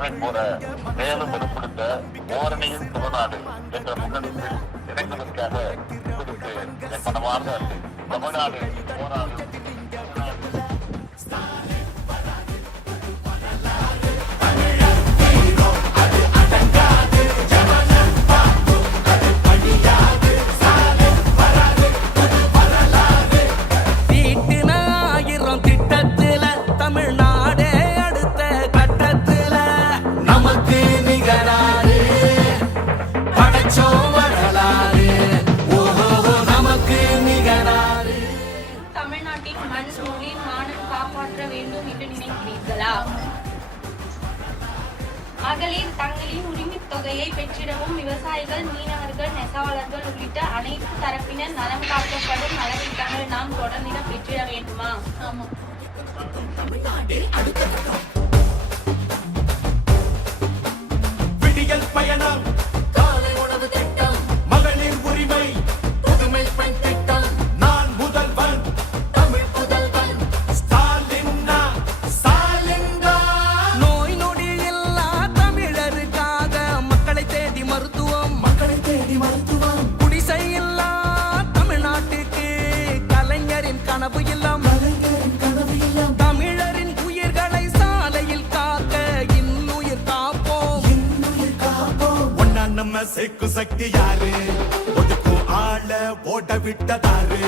இதை போல மேலும் வலுப்படுத்த ஓரணியின் துவநாடு என்ற முன்னெடுப்பில் இணைந்ததற்காக உங்களுக்கு என் மனமார்ந்த தமிழ்நாடு போராடும் மகளிர் தங்களின் உரிமைத் தொகையை பெற்றிடவும் விவசாயிகள், மீனவர்கள், நெசவாளர்கள் உள்ளிட்ட அனைத்து தரப்பினர் நலம் காக்கப்படும் நலத்திட்டங்கள் நாம் தொடர்ந்திட பெற்றிட வேண்டுமா? விடியல் பயணம், காலை உணவு திட்டம், மகளிர் உரிமை, புதுமை பெண் திட்டம், நான் முதல்வன், தமிழ் புதல்வன், ஸ்டாலின்னா, ஸ்டாலின்னா. நோய் நொடி இல்லா தமிழருக்காக மக்களை தேடி மருத்துவம், குடிசை இல்லா தமிழ்நாட்டுக்கு கலைஞரின் கனவு இல்லம், தமிழரின் உயிர்களை சாலையில் காக்க இன்னுயிர் காப்போம். ஒன்னா நம்ம சேக்கு சக்தி யாரு, ஒதுக்கும் ஆள ஓட விட்டதாரு,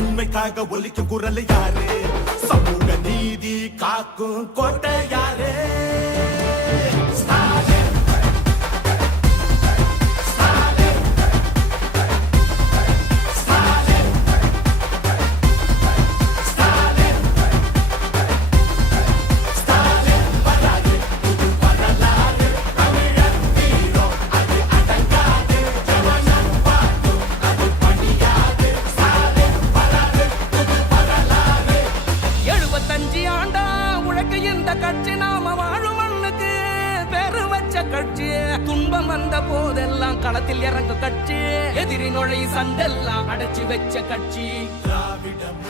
உண்மைக்காக ஒலிக்கும் குரல் யாரு, சமூக நீதி காக்கும் கோட்டை யாரு. கட்சி நாம வாழும் மண்ணுக்கு பெரு வச்ச கட்சி, துன்பம் வந்த போதெல்லாம் களத்தில் இறங்க கட்சி, எதிரி நுழை சண்டெல்லாம் அடைச்சு வச்ச கட்சி. திராவிடம்